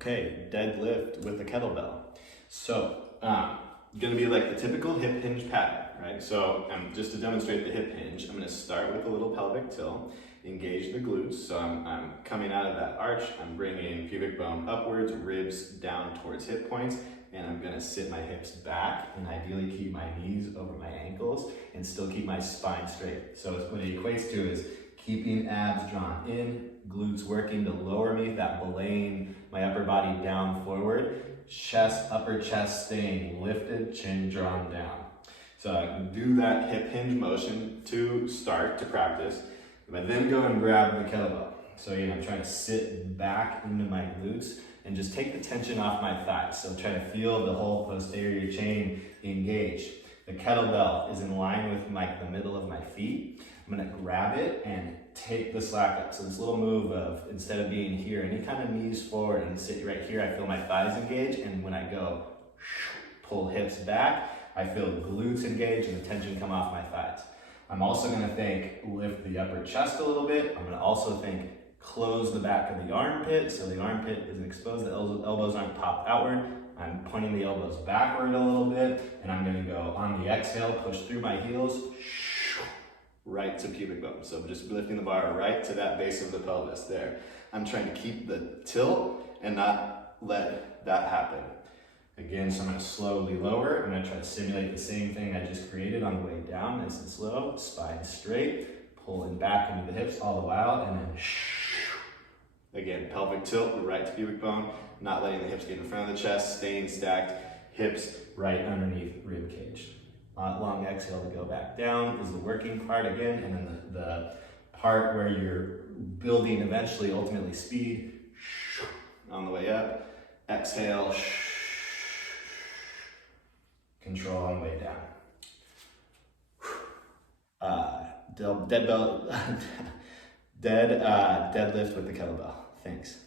Okay, deadlift with the kettlebell. So, gonna be like the typical hip hinge pattern, right? So, just to demonstrate the hip hinge, I'm gonna start with a little pelvic tilt, engage the glutes. So I'm coming out of that arch, I'm bringing pubic bone upwards, ribs down towards hip points, and I'm gonna sit my hips back and ideally keep my knees over my ankles and still keep my spine straight. So what it equates to is keeping abs drawn in, glutes working to lower me, that belaying my upper body down forward, chest, upper chest staying lifted, chin drawn down. So I can do that hip hinge motion to start, to practice, but then go and grab the kettlebell. So I'm trying to sit back into my glutes and just take the tension off my thighs. So try to feel the whole posterior chain engage. The kettlebell is in line with the middle of my feet. I'm gonna grab it and take the slack up. So this little move of, instead of being here, any kind of knees forward and sit right here, I feel my thighs engage, and when I go, pull hips back, I feel glutes engage and the tension come off my thighs. I'm also gonna lift the upper chest a little bit. I'm gonna also close the back of the armpit, so the armpit isn't exposed, the elbows aren't popped outward. I'm pointing the elbows backward a little bit, and I'm gonna go on the exhale, push through my heels, right to pubic bone. So just lifting the bar right to that base of the pelvis there. I'm trying to keep the tilt and not let that happen. Again, so I'm gonna slowly lower. I'm gonna try to simulate the same thing I just created on the way down, nice and slow, spine straight, pulling back into the hips all the while, and then again, pelvic tilt, right to pubic bone, not letting the hips get in front of the chest, staying stacked, hips right underneath rib cage. Long exhale to go back down is the working part again, and then the part where you're building eventually, ultimately speed, on the way up, exhale, control on the way down. Deadlift with the kettlebell. Thanks.